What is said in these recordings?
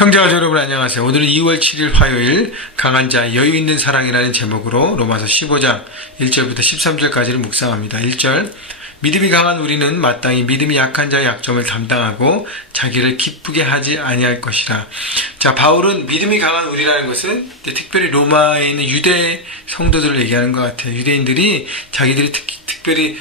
형제가 여러분 안녕하세요. 오늘은 2월 7일 화요일 강한 자 여유 있는 사랑이라는 제목으로 로마서 15장 1절부터 13절까지를 묵상합니다. 1절 믿음이 강한 우리는 마땅히 믿음이 약한 자의 약점을 담당하고 자기를 기쁘게 하지 아니할 것이라. 자, 바울은 믿음이 강한 우리라는 것은 특별히 로마에 있는 유대 성도들을 얘기하는 것 같아요. 유대인들이 자기들이 특별히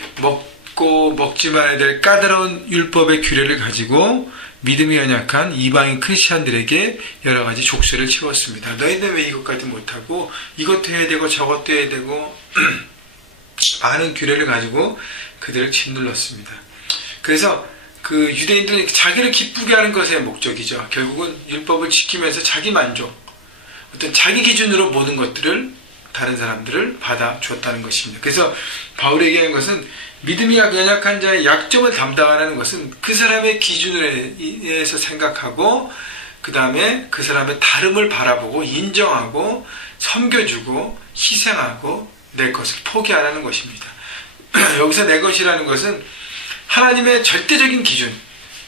먹지 말아야 될 까다로운 율법의 규례를 가지고 믿음이 연약한 이방인 크리스찬들에게 여러 가지 족쇄를 채웠습니다. 너희는 왜 이것까지 못하고 이것도 해야 되고 저것도 해야 되고 많은 규례를 가지고 그들을 짓눌렀습니다. 그래서 그 유대인들은 자기를 기쁘게 하는 것의 목적이죠. 결국은 율법을 지키면서 자기 만족, 어떤 자기 기준으로 모든 것들을 다른 사람들을 받아 주었다는 것입니다. 그래서 바울이 얘기하는 것은 믿음이 연약한 자의 약점을 담당하는 것은 그 사람의 기준에 의해서 생각하고 그 다음에 그 사람의 다름을 바라보고 인정하고 섬겨주고 희생하고 내 것을 포기하라는 것입니다. 여기서 내 것이라는 것은 하나님의 절대적인 기준,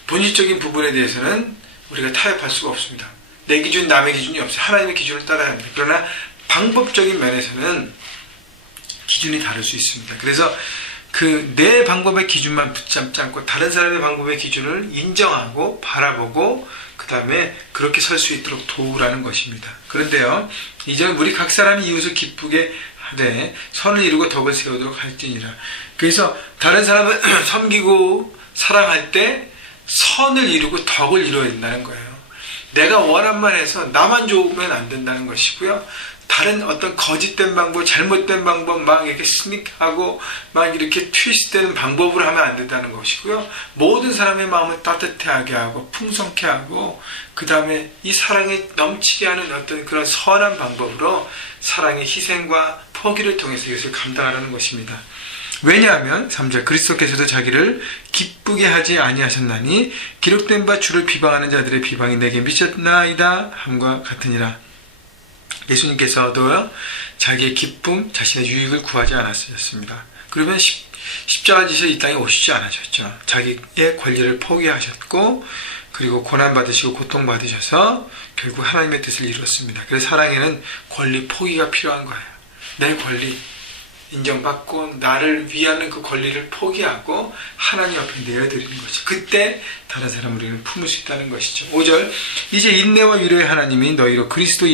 본질적인 부분에 대해서는 우리가 타협할 수가 없습니다. 내 기준, 남의 기준이 없어요. 하나님의 기준을 따라야 합니다. 그러나 방법적인 면에서는 기준이 다를 수 있습니다. 그래서 내 방법의 기준만 붙잡지 않고 다른 사람의 방법의 기준을 인정하고 바라보고 그 다음에 그렇게 설 수 있도록 도우라는 것입니다. 그런데요, 이제는 우리 각 사람이 이웃을 기쁘게 하되 선을 이루고 덕을 세우도록 할지니라. 그래서 다른 사람을 섬기고 사랑할 때 선을 이루고 덕을 이루어야 된다는 거예요. 내가 원한만 해서 나만 좋으면 안 된다는 것이고요. 다른 어떤 거짓된 방법, 잘못된 방법, 막 이렇게 스닉하고 막 이렇게 트위스트되는 방법으로 하면 안 된다는 것이고요. 모든 사람의 마음을 따뜻하게 하고 풍성케 하고 그 다음에 이 사랑에 넘치게 하는 어떤 그런 선한 방법으로 사랑의 희생과 포기를 통해서 이것을 감당하라는 것입니다. 왜냐하면 3절 그리스도께서도 자기를 기쁘게 하지 아니하셨나니 기록된 바 주를 비방하는 자들의 비방이 내게 미쳤나이다 함과 같으니라. 예수님께서도 자기의 기쁨, 자신의 유익을 구하지 않았습니다. 그러면 십자가 지셔 이 땅에 오시지 않으셨죠. 자기의 권리를 포기하셨고 그리고 고난받으시고 고통받으셔서 결국 하나님의 뜻을 이뤘습니다. 그래서 사랑에는 권리 포기가 필요한 거예요. 내 권리 인정받고 나를 위하는 그 권리를 포기하고 하나님 앞에 내어드리는 것이 그때 다른 사람을 우리는 품을 수 있다는 것이죠. 5절 이제 인내와 위로의 하나님이 너희로 그리스도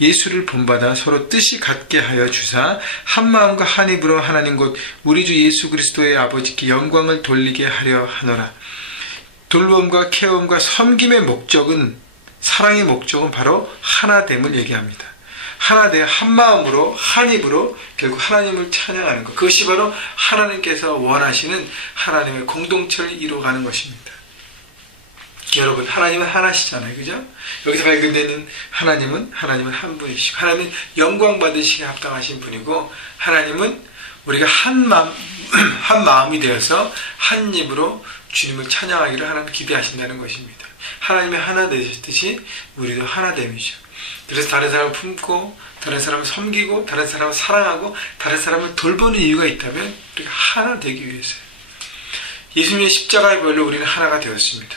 예수를 본받아 서로 뜻이 같게 하여 주사 한 마음과 한 입으로 하나님 곧 우리 주 예수 그리스도의 아버지께 영광을 돌리게 하려 하노라. 돌봄과 케어움과 섬김의 목적은 사랑의 목적은 바로 하나됨을 얘기합니다. 하나되어 한 마음으로 한 입으로 결국 하나님을 찬양하는 것, 그것이 바로 하나님께서 원하시는 하나님의 공동체를 이루어가는 것입니다. 여러분, 하나님은 하나시잖아요, 그죠? 여기서 발견되는 하나님은 한 분이시고 하나님은 영광 받으시기에 합당하신 분이고 하나님은 우리가 한 마음이 되어서 한 입으로 주님을 찬양하기를 하나님 기대하신다는 것입니다. 하나님의 하나 되셨듯이 우리도 하나됨이죠. 그래서 다른 사람을 품고 다른 사람을 섬기고 다른 사람을 사랑하고 다른 사람을 돌보는 이유가 있다면 우리가 하나 되기 위해서요. 예수님의 십자가의 보혈로 우리는 하나가 되었습니다.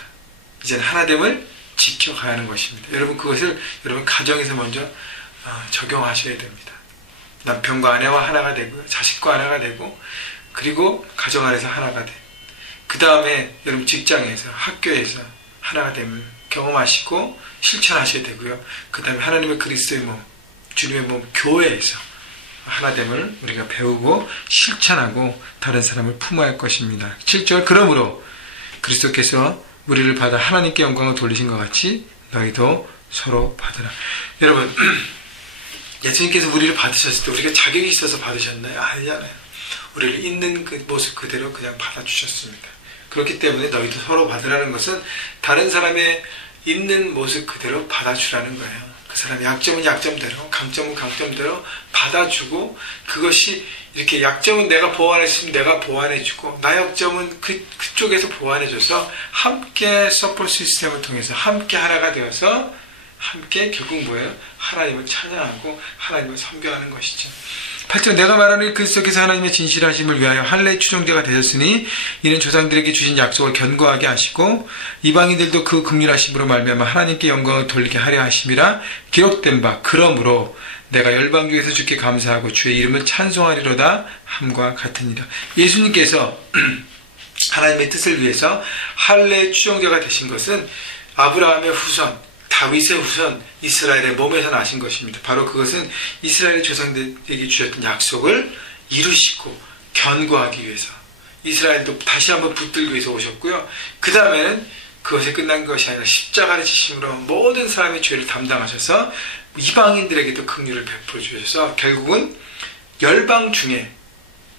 이제는 하나됨을 지켜가야 하는 것입니다. 여러분 그것을 여러분 가정에서 먼저 적용하셔야 됩니다. 남편과 아내와 하나가 되고요. 자식과 하나가 되고 그리고 가정 안에서 하나가 돼. 그 다음에 여러분 직장에서 학교에서 하나가 됨을 경험하시고 실천하셔야 되고요. 그 다음에 하나님의 그리스도의 몸, 주님의 몸, 교회에서 하나됨을 우리가 배우고 실천하고 다른 사람을 품어야 할 것입니다. 7절 그러므로 그리스도께서 우리를 받아 하나님께 영광을 돌리신 것 같이 너희도 서로 받으라. 여러분 예수님께서 우리를 받으셨을 때 우리가 자격이 있어서 받으셨나요? 아니잖아요. 우리를 있는 그 모습 그대로 그냥 받아주셨습니다. 그렇기 때문에 너희도 서로 받으라는 것은 다른 사람의 있는 모습 그대로 받아주라는 거예요. 그 사람의 약점은 약점대로, 강점은 강점대로 받아주고 그것이 이렇게 약점은 내가 보완했으면 내가 보완해주고 나 약점은 그쪽에서 보완해줘서 함께 서포트 시스템을 통해서 함께 하나가 되어서 함께 결국 뭐예요? 하나님을 찬양하고 하나님을 섬겨하는 것이죠. 8절 내가 말하는 그리스도께서 하나님의 진실하심을 위하여 할례의 추종자가 되셨으니 이는 조상들에게 주신 약속을 견고하게 하시고 이방인들도 그 긍휼하심으로 말미암아 하나님께 영광을 돌리게 하려 하심이라 기록된 바 그러므로 내가 열방 중에서 주께 감사하고 주의 이름을 찬송하리로다 함과 같으니라. 예수님께서 하나님의 뜻을 위해서 할례의 추종자가 되신 것은 아브라함의 후손, 다윗의 후손, 이스라엘의 몸에서 나신 것입니다. 바로 그것은 이스라엘의 조상들에게 주셨던 약속을 이루시고 견고하기 위해서 이스라엘도 다시 한번 붙들기 위해서 오셨고요. 그 다음에는 그것이 끝난 것이 아니라 십자가를 지심으로 모든 사람의 죄를 담당하셔서 이방인들에게도 긍휼을 베풀어 주셔서 결국은 열방 중에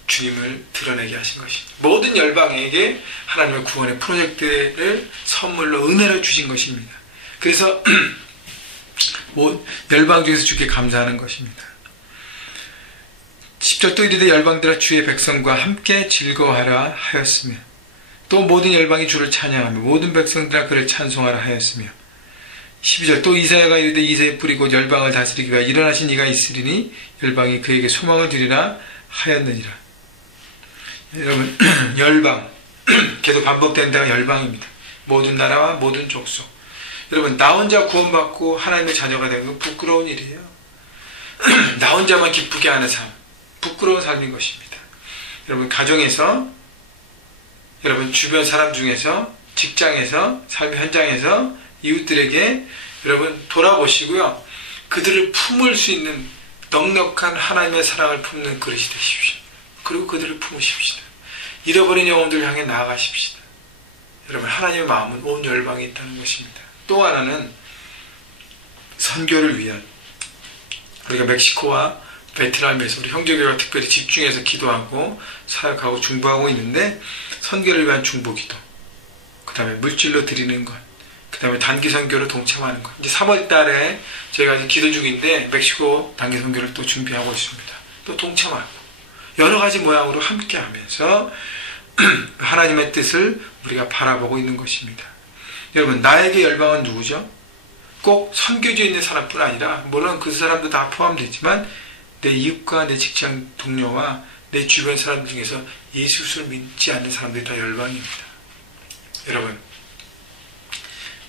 주님을 드러내게 하신 것입니다. 모든 열방에게 하나님의 구원의 프로젝트를 선물로 은혜로 주신 것입니다. 그래서 열방 중에서 주께 감사하는 것입니다. 10절 또 이르되 열방들아 주의 백성과 함께 즐거워하라 하였으며 또 모든 열방이 주를 찬양하며 모든 백성들아 그를 찬송하라 하였으며 12절 또 이사야가 이르되 이새의 뿌리 곧 열방을 다스리기 위하여 일어나신 이가 있으리니 열방이 그에게 소망을 드리라 하였느니라. 여러분 열방 계속 반복되는 데가 열방입니다. 모든 나라와 모든 족속. 여러분 나 혼자 구원받고 하나님의 자녀가 되는 건 부끄러운 일이에요. 나 혼자만 기쁘게 하는 삶, 부끄러운 삶인 것입니다. 여러분 가정에서, 여러분 주변 사람 중에서, 직장에서, 삶의 현장에서 이웃들에게 여러분 돌아보시고요. 그들을 품을 수 있는 넉넉한 하나님의 사랑을 품는 그릇이 되십시오. 그리고 그들을 품으십시다. 잃어버린 영혼들을 향해 나아가십시다. 여러분 하나님의 마음은 온 열방에 있다는 것입니다. 또 하나는 선교를 위한, 우리가 멕시코와 베트남에서 우리 형제교회가 특별히 집중해서 기도하고 사역하고 중보하고 있는데 선교를 위한 중보기도, 그 다음에 물질로 드리는 것, 그 다음에 단기 선교로 동참하는 것. 이제 3월 달에 저희가 이제 기도 중인데 멕시코 단기 선교를 또 준비하고 있습니다. 또 동참하고 여러 가지 모양으로 함께 하면서 하나님의 뜻을 우리가 바라보고 있는 것입니다. 여러분 나에게 열방은 누구죠? 꼭 선교지에 있는 사람뿐 아니라 물론 그 사람도 다 포함되지만 내 이웃과 내 직장 동료와 내 주변 사람들 중에서 예수를 믿지 않는 사람들이 다 열방입니다. 여러분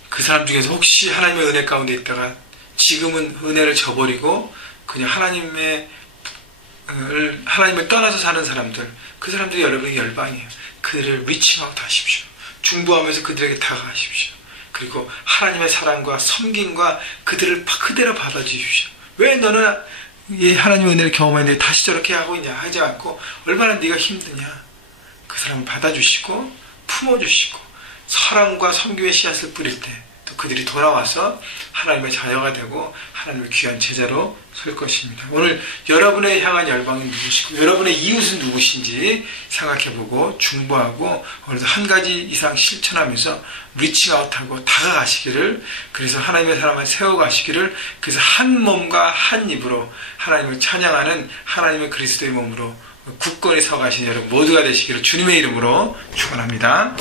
그 사람 중에서 혹시 하나님의 은혜 가운데 있다가 지금은 은혜를 저버리고 그냥 하나님을 떠나서 사는 사람들, 그 사람들이 여러분의 열방이에요. 그들을 리칭아웃 하십시오. 중보하면서 그들에게 다가가십시오. 그리고 하나님의 사랑과 섬김과 그들을 그대로 받아주십시오. 왜 너는 하나님의 은혜를 경험했는데 다시 저렇게 하고 있냐 하지 않고 얼마나 네가 힘드냐, 그 사람을 받아주시고 품어주시고 사랑과 섬김의 씨앗을 뿌릴 때 또 그들이 돌아와서 하나님의 자녀가 되고 하나님의 귀한 제자로 설 것입니다. 오늘 여러분의 향한 열방은 누구시고 여러분의 이웃은 누구신지 생각해보고 중보하고 오늘도 한 가지 이상 실천하면서 리칭아웃하고 다가가시기를, 그래서 하나님의 사람을 세워가시기를, 그래서 한 몸과 한 입으로 하나님을 찬양하는 하나님의 그리스도의 몸으로 굳건히 서가신 여러분 모두가 되시기를 주님의 이름으로 축원합니다.